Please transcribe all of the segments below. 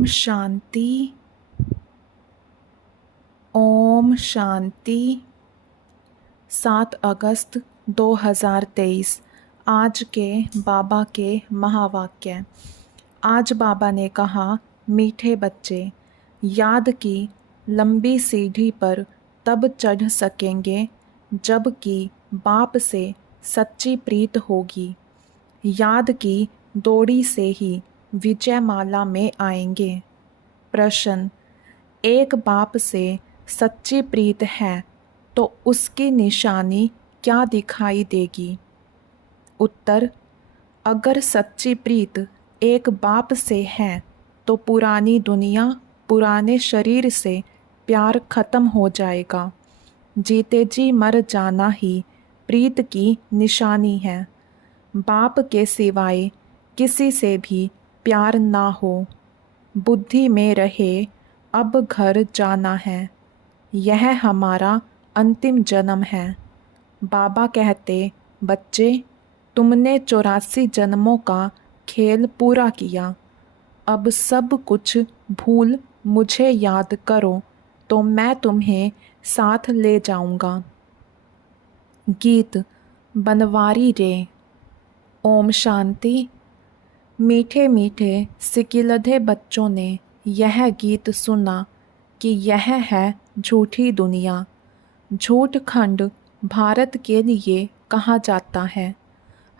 ओम शांति। ओम शांति। 7 अगस्त 2023 आज के बाबा के महावाक्य। आज बाबा ने कहा, मीठे बच्चे, याद की लंबी सीढ़ी पर तब चढ़ सकेंगे जब कि बाप से सच्ची प्रीत होगी। याद की दौड़ी से ही विजयमाला में आएंगे। प्रश्न, एक बाप से सच्ची प्रीत है तो उसकी निशानी क्या दिखाई देगी? उत्तर, अगर सच्ची प्रीत एक बाप से है तो पुरानी दुनिया, पुराने शरीर से प्यार खत्म हो जाएगा। जीते जी मर जाना ही प्रीत की निशानी है। बाप के सिवाय किसी से भी प्यार ना हो। बुद्धि में रहे अब घर जाना है, यह हमारा अंतिम जन्म है। बाबा कहते, बच्चे, तुमने 84 जन्मों का खेल पूरा किया। अब सब कुछ भूल मुझे याद करो तो मैं तुम्हें साथ ले जाऊंगा। गीत बनवारी रे। ओम शांति। मीठे मीठे सिकिलधे बच्चों ने यह गीत सुना कि यह है झूठी दुनिया। झूठ खंड भारत के लिए कहा जाता है।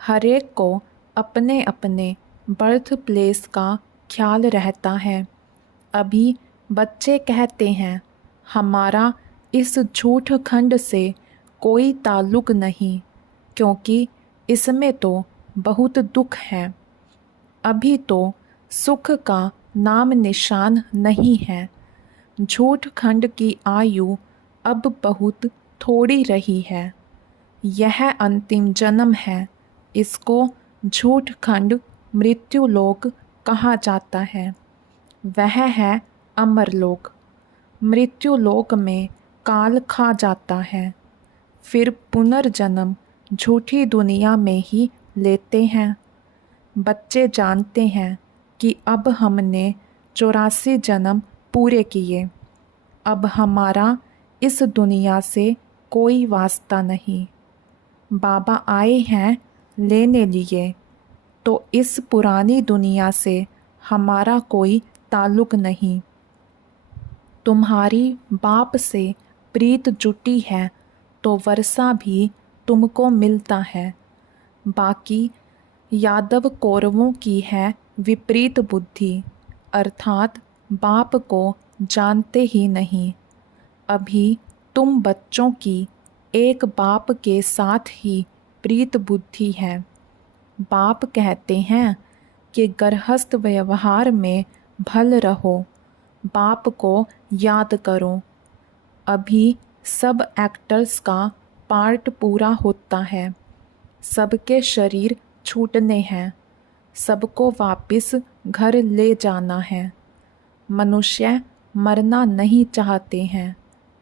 हरेक को अपने अपने बर्थ प्लेस का ख्याल रहता है। अभी बच्चे कहते हैं, हमारा इस झूठ खंड से कोई ताल्लुक नहीं, क्योंकि इसमें तो बहुत दुख है। अभी तो सुख का नाम निशान नहीं है। झूठ खंड की आयु अब बहुत थोड़ी रही है। यह अंतिम जन्म है। इसको झूठ खंड मृत्युलोक कहा जाता है। वह है अमरलोक। मृत्युलोक में काल खा जाता है। फिर पुनर्जन्म झूठी दुनिया में ही लेते हैं। बच्चे जानते हैं कि अब हमने 84 जन्म पूरे किए। अब हमारा इस दुनिया से कोई वास्ता नहीं। बाबा आए हैं लेने लिए, तो इस पुरानी दुनिया से हमारा कोई ताल्लुक नहीं। तुम्हारी बाप से प्रीत जुटी है तो वर्षा भी तुमको मिलता है। बाकी यादव कौरवों की है विपरीत बुद्धि, अर्थात बाप को जानते ही नहीं। अभी तुम बच्चों की एक बाप के साथ ही प्रीत बुद्धि है। बाप कहते हैं कि गृहस्थ व्यवहार में भल रहो, बाप को याद करो। अभी सब एक्टर्स का पार्ट पूरा होता है। सबके शरीर छूटने हैं। सबको वापस घर ले जाना है। मनुष्य मरना नहीं चाहते हैं।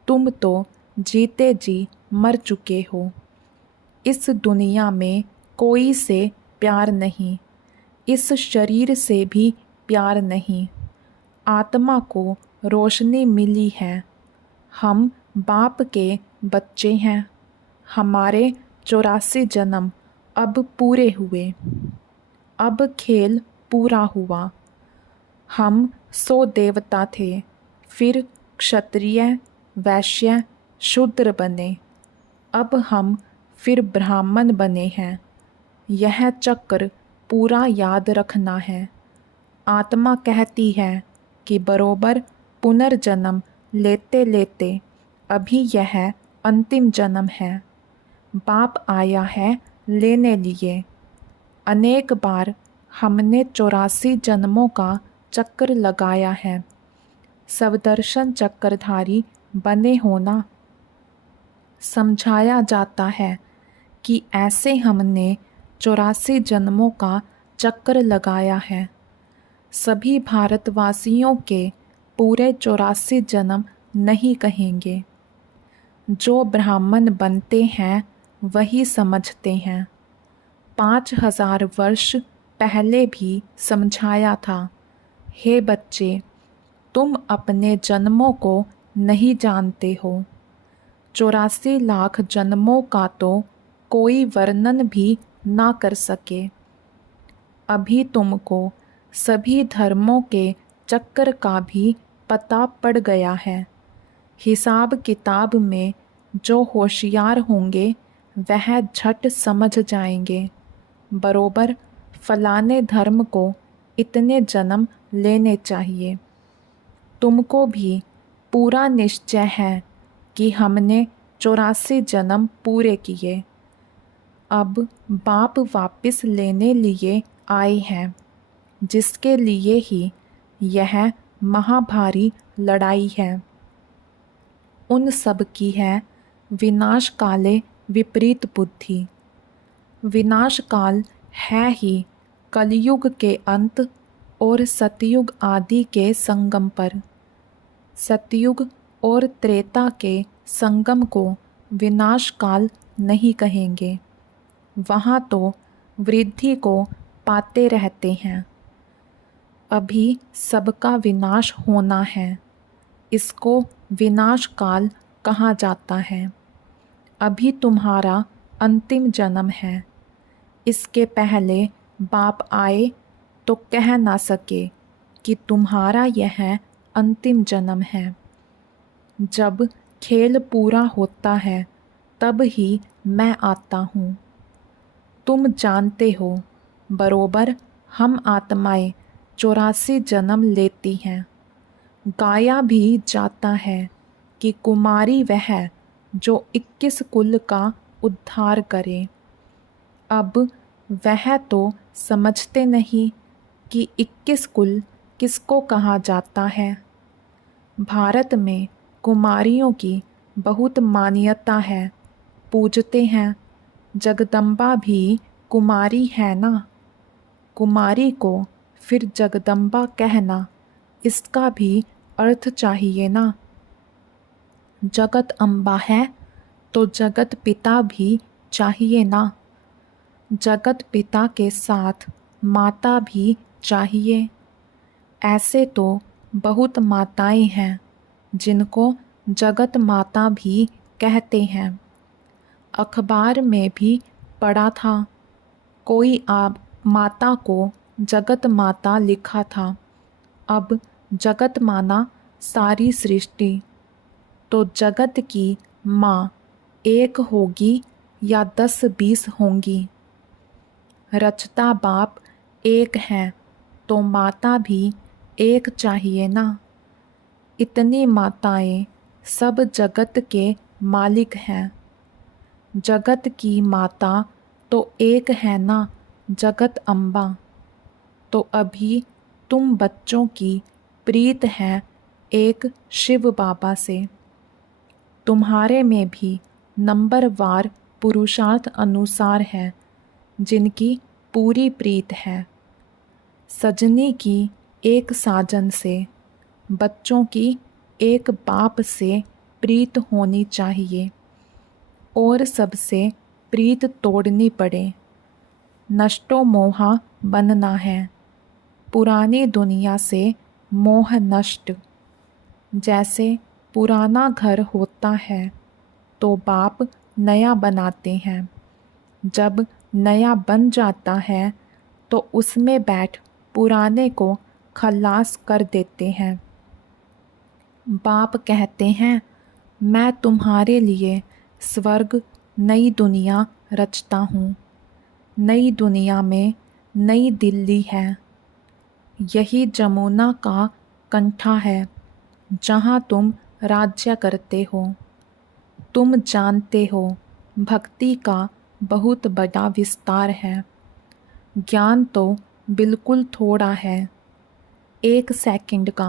तुम तो जीते जी मर चुके हो। इस दुनिया में कोई से प्यार नहीं, इस शरीर से भी प्यार नहीं। आत्मा को रोशनी मिली है। हम बाप के बच्चे हैं। हमारे 84 जन्म अब पूरे हुए। अब खेल पूरा हुआ। हम 100 देवता थे, फिर क्षत्रिय, वैश्य, शूद्र बने। अब हम फिर ब्राह्मण बने हैं। यह चक्र पूरा याद रखना है। आत्मा कहती है कि बरोबर पुनर्जन्म लेते लेते अभी यह अंतिम जन्म है। बाप आया है लेने लिए। अनेक बार हमने 84 जन्मों का चक्र लगाया है। सवदर्शन चक्रधारी बने होना। समझाया जाता है कि ऐसे हमने 84 जन्मों का चक्र लगाया है। सभी भारतवासियों के पूरे 84 जन्म नहीं कहेंगे। जो ब्राह्मण बनते हैं वही समझते हैं। 5000 वर्ष पहले भी समझाया था, हे बच्चे, तुम अपने जन्मों को नहीं जानते हो। 84 लाख जन्मों का तो कोई वर्णन भी ना कर सके। अभी तुमको सभी धर्मों के चक्कर का भी पता पड़ गया है। हिसाब किताब में जो होशियार होंगे वह झट समझ जाएंगे, बरोबर फलाने धर्म को इतने जन्म लेने चाहिए। तुमको भी पूरा निश्चय है कि हमने 84 जन्म पूरे किए। अब बाप वापस लेने लिए आए हैं, जिसके लिए ही यह महाभारी लड़ाई है। उन सब की है विनाश काले विपरीत बुद्धि। विनाश काल है ही कलयुग के अंत और सतयुग आदि के संगम पर। सतयुग और त्रेता के संगम को विनाश काल नहीं कहेंगे। वहाँ तो वृद्धि को पाते रहते हैं। अभी सबका विनाश होना है, इसको विनाश काल कहा जाता है। अभी तुम्हारा अंतिम जन्म है। इसके पहले बाप आए तो कह ना सके कि तुम्हारा यह अंतिम जन्म है। जब खेल पूरा होता है तब ही मैं आता हूँ। तुम जानते हो, बरोबर हम आत्माएं 84 जन्म लेती हैं। गाया भी जाता है कि कुमारी वह जो 21 कुल का उद्धार करे। अब वह तो समझते नहीं कि 21 कुल किसको कहा जाता है। भारत में कुमारियों की बहुत मान्यता है, पूजते हैं। जगदम्बा भी कुमारी है ना। कुमारी को फिर जगदम्बा कहना, इसका भी अर्थ चाहिए ना। जगत अम्बा है तो जगत पिता भी चाहिए ना। जगत पिता के साथ माता भी चाहिए। ऐसे तो बहुत माताएं हैं जिनको जगत माता भी कहते हैं। अखबार में भी पढ़ा था, कोई माता को जगत माता लिखा था। अब जगत माना सारी सृष्टि, तो जगत की माँ एक होगी या 10-20 होंगी। रचता बाप एक है तो माता भी एक चाहिए ना। इतनी माताएं सब जगत के मालिक हैं। जगत की माता तो एक है ना, जगत अम्बा। तो अभी तुम बच्चों की प्रीत है एक शिव बाबा से। तुम्हारे में भी नंबरवार पुरुषार्थ अनुसार है जिनकी पूरी प्रीत है। सजनी की एक साजन से, बच्चों की एक बाप से प्रीत होनी चाहिए और सबसे प्रीत तोड़नी पड़े। नष्टो मोहा बनना है, पुरानी दुनिया से मोह नष्ट। जैसे पुराना घर होता है तो बाप नया बनाते हैं। जब नया बन जाता है तो उसमें बैठ पुराने को खलास कर देते हैं। बाप कहते हैं, मैं तुम्हारे लिए स्वर्ग नई दुनिया रचता हूँ। नई दुनिया में नई दिल्ली है। यही जमुना का कंठा है जहाँ तुम राज्य करते हो। तुम जानते हो भक्ति का बहुत बड़ा विस्तार है। ज्ञान तो बिल्कुल थोड़ा है, 1 सेकंड का।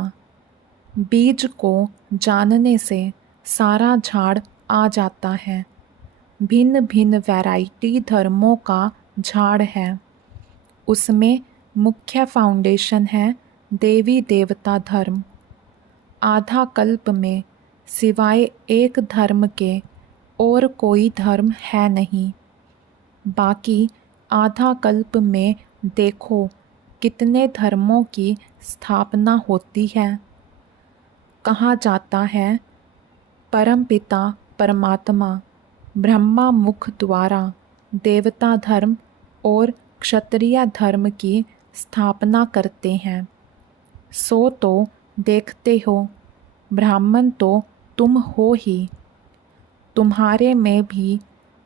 बीज को जानने से सारा झाड़ आ जाता है। भिन्न भिन्न वैरायटी धर्मों का झाड़ है। उसमें मुख्य फाउंडेशन है देवी देवता धर्म। आधा कल्प में सिवाय एक धर्म के और कोई धर्म है नहीं। बाकी आधा कल्प में देखो कितने धर्मों की स्थापना होती है। कहा जाता है परमपिता परमात्मा ब्रह्मा मुख द्वारा देवता धर्म और क्षत्रिय धर्म की स्थापना करते हैं। सो तो देखते हो, ब्राह्मण तो तुम हो ही। तुम्हारे में भी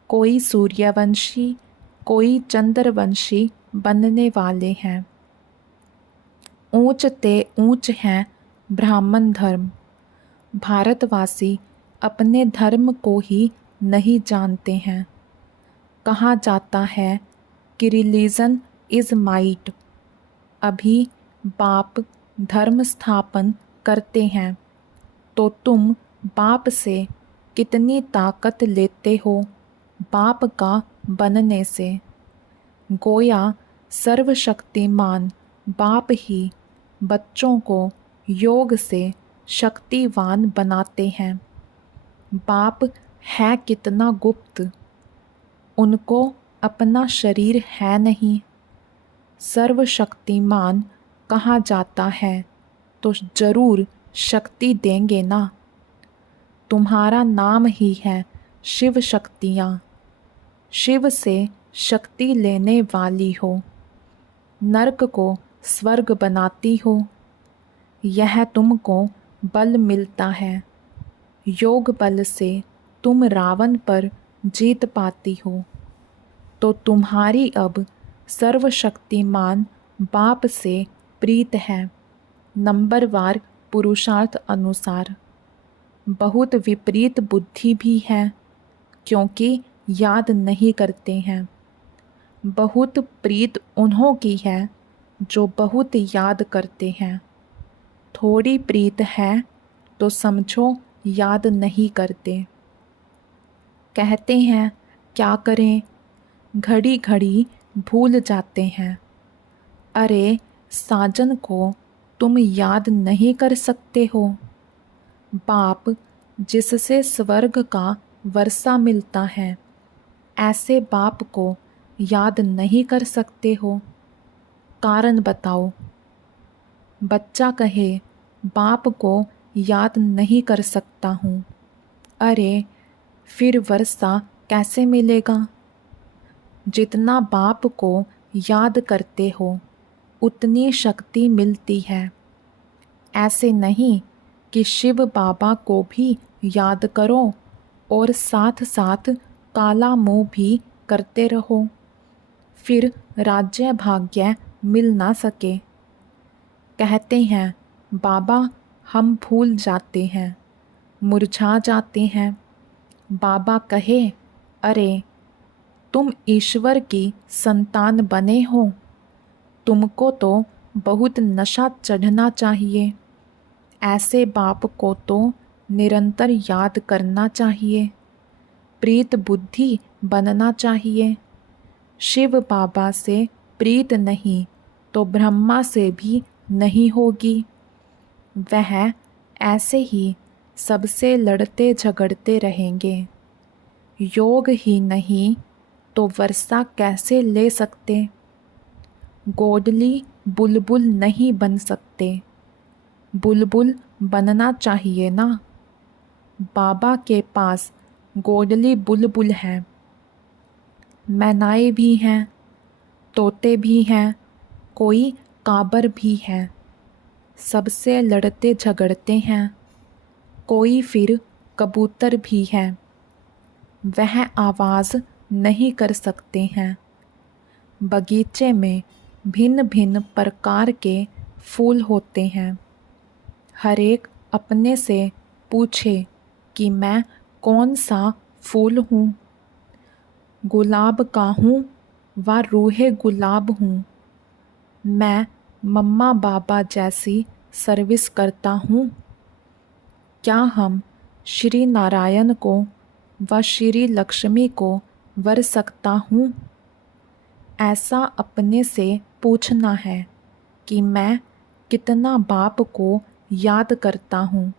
कोई सूर्यवंशी, कोई चंद्रवंशी बनने वाले हैं। ऊंच ते ऊंच हैं ब्राह्मण धर्म। भारतवासी अपने धर्म को ही नहीं जानते हैं। कहा जाता है कि रिलीजन इज़ माइट। अभी बाप धर्म स्थापन करते हैं तो तुम बाप से कितनी ताकत लेते हो बाप का बनने से। गोया सर्वशक्तिमान बाप ही बच्चों को योग से शक्तिवान बनाते हैं। बाप है कितना गुप्त, उनको अपना शरीर है नहीं। सर्वशक्तिमान कहा जाता है तो जरूर शक्ति देंगे ना। तुम्हारा नाम ही है शिव शक्तियाँ। शिव से शक्ति लेने वाली हो, नरक को स्वर्ग बनाती हो। यह तुमको बल मिलता है। योग बल से तुम रावण पर जीत पाती हो। तो तुम्हारी अब सर्वशक्तिमान बाप से प्रीत है, नंबरवार पुरुषार्थ अनुसार। बहुत विपरीत बुद्धि भी है, क्योंकि याद नहीं करते हैं। बहुत प्रीत उन्हों की है जो बहुत याद करते हैं। थोड़ी प्रीत है तो समझो याद नहीं करते। कहते हैं क्या करें, घड़ी घड़ी भूल जाते हैं। अरे साजन को तुम याद नहीं कर सकते हो। बाप जिससे स्वर्ग का वर्षा मिलता है, ऐसे बाप को याद नहीं कर सकते हो। कारण बताओ। बच्चा कहे बाप को याद नहीं कर सकता हूँ। अरे फिर वर्षा कैसे मिलेगा। जितना बाप को याद करते हो उतनी शक्ति मिलती है। ऐसे नहीं कि शिव बाबा को भी याद करो और साथ साथ काला मुंह भी करते रहो, फिर राज्य भाग्य मिल ना सके। कहते हैं बाबा हम भूल जाते हैं, मुरझा जाते हैं। बाबा कहे अरे तुम ईश्वर की संतान बने हो, तुमको तो बहुत नशा चढ़ना चाहिए। ऐसे बाप को तो निरंतर याद करना चाहिए, प्रीत बुद्धि बनना चाहिए। शिव बाबा से प्रीत नहीं तो ब्रह्मा से भी नहीं होगी। वह ऐसे ही सबसे लड़ते झगड़ते रहेंगे। योग ही नहीं तो वर्षा कैसे ले सकते। गोडली बुलबुल नहीं बन सकते, बुलबुल बनना चाहिए ना। बाबा के पास गोडली बुलबुल है, मैनाए भी हैं, तोते भी हैं, कोई काबर भी है। सबसे लड़ते झगड़ते हैं। कोई फिर कबूतर भी है, वह आवाज़ नहीं कर सकते हैं। बगीचे में भिन्न भिन्न प्रकार के फूल होते हैं। हर एक अपने से पूछे कि मैं कौन सा फूल हूँ। गुलाब का हूँ व रूहे गुलाब हूँ। मैं मम्मा बाबा जैसी सर्विस करता हूँ। क्या हम श्री नारायण को व श्री लक्ष्मी को वर सकता हूँ। ऐसा अपने से पूछना है कि मैं कितना बाप को याद करता हूँ,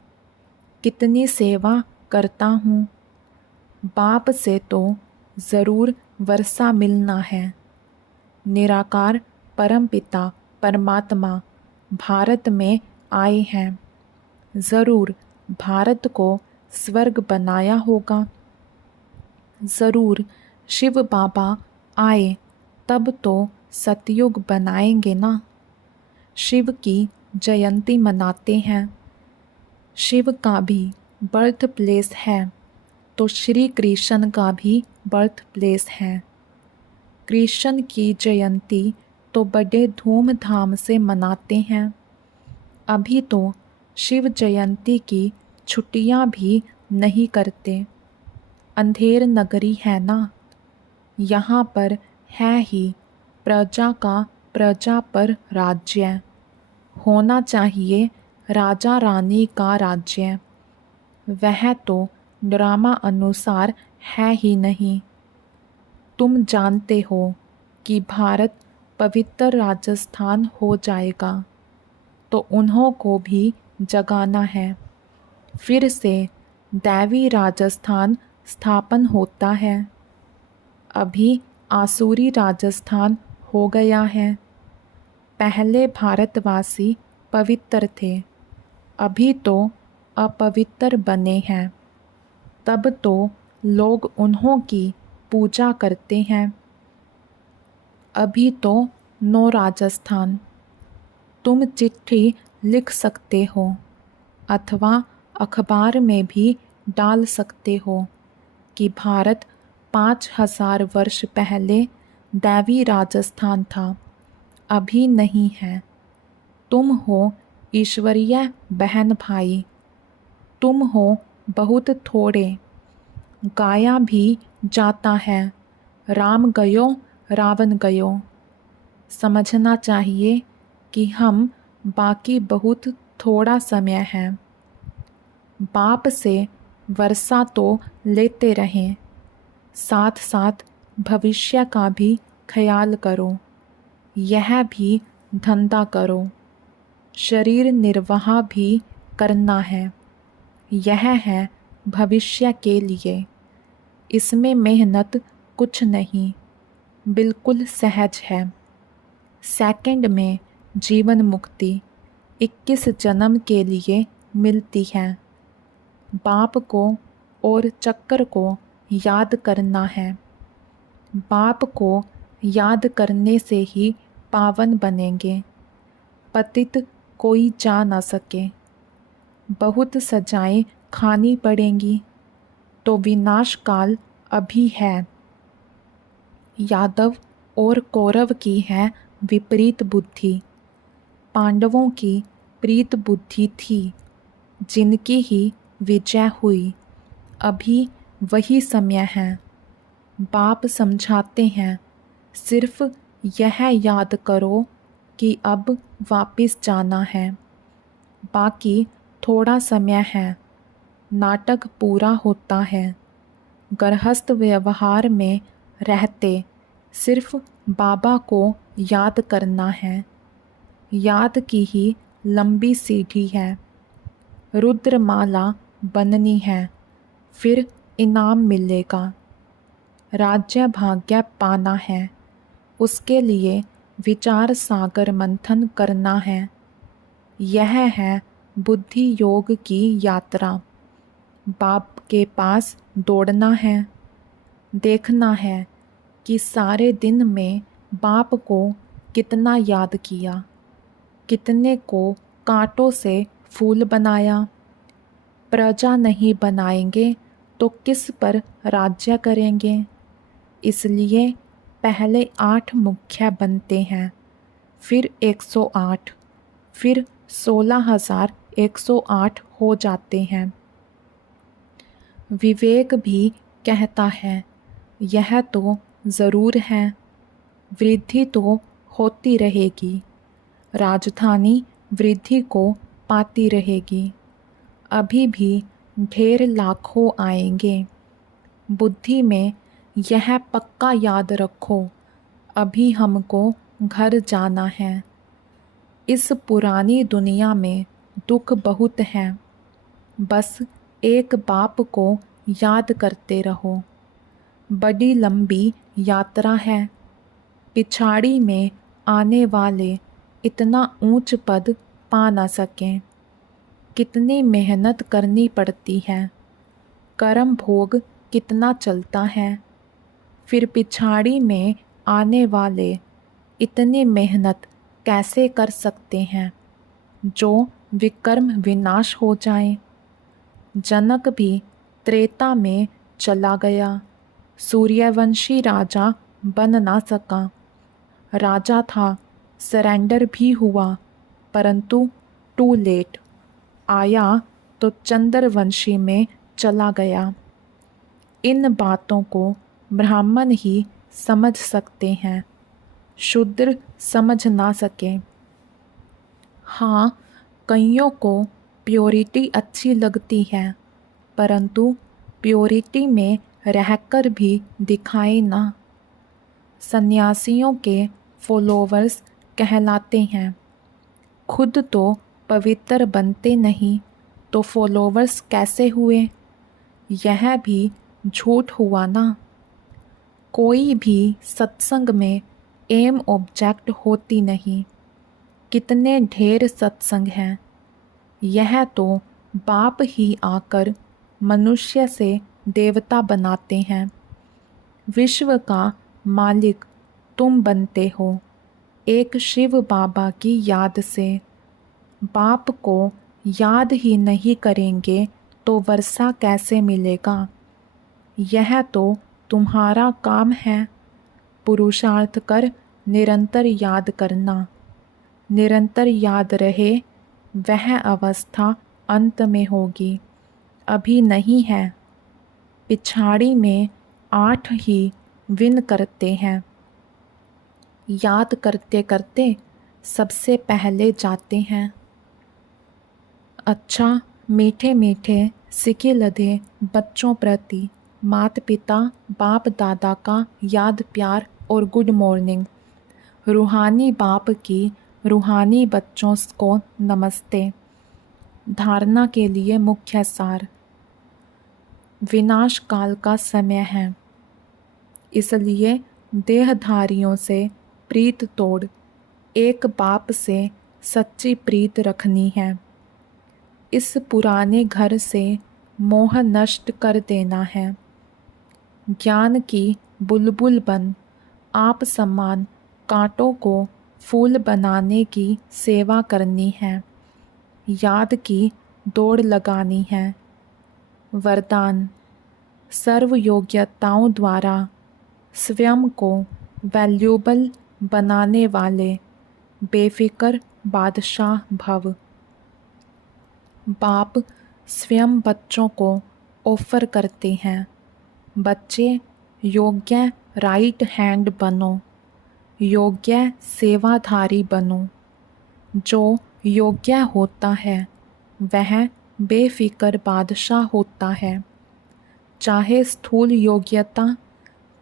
कितनी सेवा करता हूँ। बाप से तो ज़रूर वर्षा मिलना है। निराकार परमपिता परमात्मा भारत में आए हैं। ज़रूर भारत को स्वर्ग बनाया होगा। ज़रूर शिव बाबा आए तब तो सतयुग बनाएंगे ना। शिव की जयंती मनाते हैं। शिव का भी बर्थ प्लेस है तो श्री कृष्ण का भी बर्थ प्लेस है। कृष्ण की जयंती तो बड़े धूमधाम से मनाते हैं। अभी तो शिव जयंती की छुट्टियां भी नहीं करते। अंधेर नगरी है ना, यहाँ पर है ही प्रजा का प्रजा पर राज्य। होना चाहिए राजा रानी का राज्य। वह तो ड्रामा अनुसार है ही नहीं। तुम जानते हो कि भारत पवित्र राजस्थान हो जाएगा तो उन्हों को भी जगाना है। फिर से दैवी राजस्थान स्थापन होता है। अभी आसुरी राजस्थान हो गया है। पहले भारतवासी पवित्र थे, अभी तो अपवित्र बने हैं। तब तो लोग उन्हों की पूजा करते हैं। अभी तो नो राजस्थान। तुम चिट्ठी लिख सकते हो अथवा अखबार में भी डाल सकते हो कि भारत 5000 वर्ष पहले दैवी राजस्थान था, अभी नहीं है। तुम हो ईश्वरीय बहन भाई। तुम हो बहुत थोड़े। गाया भी जाता है राम गयो रावण गयो। समझना चाहिए कि हम बाकी बहुत थोड़ा समय है। बाप से वर्षा तो लेते रहें, साथ साथ भविष्य का भी ख्याल करो। यह भी धंधा करो। शरीर निर्वाह भी करना है। यह है भविष्य के लिए। इसमें मेहनत कुछ नहीं, बिल्कुल सहज है। सेकंड में जीवन मुक्ति 21 जन्म के लिए मिलती है। बाप को और चक्कर को याद करना है। बाप को याद करने से ही पावन बनेंगे, पतित कोई जा न सके। बहुत सजाएं खानी पड़ेंगी तो विनाश काल अभी है। यादव और कौरव की है विपरीत बुद्धि। पांडवों की प्रीत बुद्धि थी, जिनकी ही विजय हुई। अभी वही समय है। बाप समझाते हैं, सिर्फ यह याद करो कि अब वापिस जाना है। बाकी थोड़ा समय है, नाटक पूरा होता है। गृहस्थ व्यवहार में रहते सिर्फ बाबा को याद करना है। याद की ही लंबी सीढ़ी है। रुद्रमाला बननी है, फिर इनाम मिलेगा। राज्य भाग्य पाना है, उसके लिए विचार सागर मंथन करना है। यह है बुद्धि योग की यात्रा। बाप के पास दौड़ना है। देखना है कि सारे दिन में बाप को कितना याद किया, कितने को कांटों से फूल बनाया। प्रजा नहीं बनाएंगे तो किस पर राज्य करेंगे। इसलिए पहले 8 मुखिया बनते हैं, फिर 108, फिर 16,108 हो जाते हैं। विवेक भी कहता है यह तो ज़रूर है, वृद्धि तो होती रहेगी। राजधानी वृद्धि को पाती रहेगी। अभी भी ढेर लाखों आएंगे। बुद्धि में यह पक्का याद रखो, अभी हमको घर जाना है। इस पुरानी दुनिया में दुख बहुत है। बस एक बाप को याद करते रहो। बड़ी लंबी यात्रा है। पिछाड़ी में आने वाले इतना ऊंच पद पा न सकें। कितनी मेहनत करनी पड़ती है, कर्म भोग कितना चलता है। फिर पिछाड़ी में आने वाले इतनी मेहनत कैसे कर सकते हैं जो विकर्म विनाश हो जाए। जनक भी त्रेता में चला गया, सूर्यवंशी राजा बन ना सका। राजा था, सरेंडर भी हुआ, परंतु टू लेट। आया तो चंद्रवंशी में चला गया। इन बातों को ब्राह्मण ही समझ सकते हैं, शूद्र समझ ना सके। हाँ, कईयों को प्योरिटी अच्छी लगती है, परंतु प्योरिटी में रहकर भी दिखाए ना। सन्यासियों के फॉलोवर्स कहलाते हैं, खुद तो पवित्र बनते नहीं तो फॉलोवर्स कैसे हुए। यह भी झूठ हुआ ना। कोई भी सत्संग में एम ऑब्जेक्ट होती नहीं। कितने ढेर सत्संग हैं। यह तो बाप ही आकर मनुष्य से देवता बनाते हैं। विश्व का मालिक तुम बनते हो, एक शिव बाबा की याद से। बाप को याद ही नहीं करेंगे तो वर्षा कैसे मिलेगा। यह तो तुम्हारा काम है, पुरुषार्थ कर निरंतर याद करना। निरंतर याद रहे, वह अवस्था अंत में होगी, अभी नहीं है। पिछाड़ी में 8 ही विन करते हैं। याद करते करते सबसे पहले जाते हैं। अच्छा, मीठे मीठे सिके लधे बच्चों प्रति माता पिता बाप दादा का याद प्यार और गुड मॉर्निंग। रूहानी बाप की रूहानी बच्चों को नमस्ते। धारणा के लिए मुख्य सार। विनाश काल का समय है, इसलिए देहधारियों से प्रीत तोड़ एक बाप से सच्ची प्रीत रखनी है। इस पुराने घर से मोह नष्ट कर देना है। ज्ञान की बुलबुल बन आप समान कांटों को फूल बनाने की सेवा करनी है। याद की दौड़ लगानी है। वरदान। सर्व योग्यताओं द्वारा स्वयं को वैल्यूबल बनाने वाले बेफिक्र बादशाह भव। बाप स्वयं बच्चों को ऑफर करते हैं, बच्चे योग्य राइट हैंड बनो, योग्य सेवाधारी बनो। जो योग्य होता है वह बेफिक्र बादशाह होता है। चाहे स्थूल योग्यता,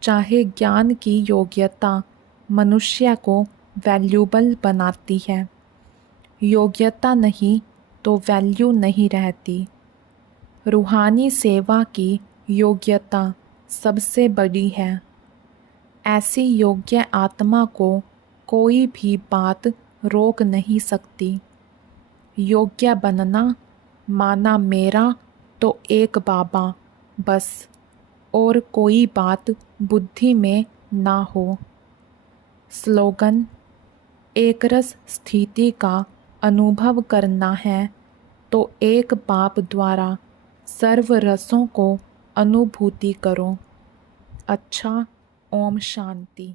चाहे ज्ञान की योग्यता मनुष्य को वैल्यूबल बनाती है। योग्यता नहीं तो वैल्यू नहीं रहती। रूहानी सेवा की योग्यता सबसे बड़ी है। ऐसी योग्य आत्मा को कोई भी बात रोक नहीं सकती। योग्य बनना माना मेरा तो एक बाबा बस, और कोई बात बुद्धि में ना हो। स्लोगन। एक रस स्थिति का अनुभव करना है तो एक बाप द्वारा सर्व रसों को अनुभूति करो। अच्छा, ओम शांति।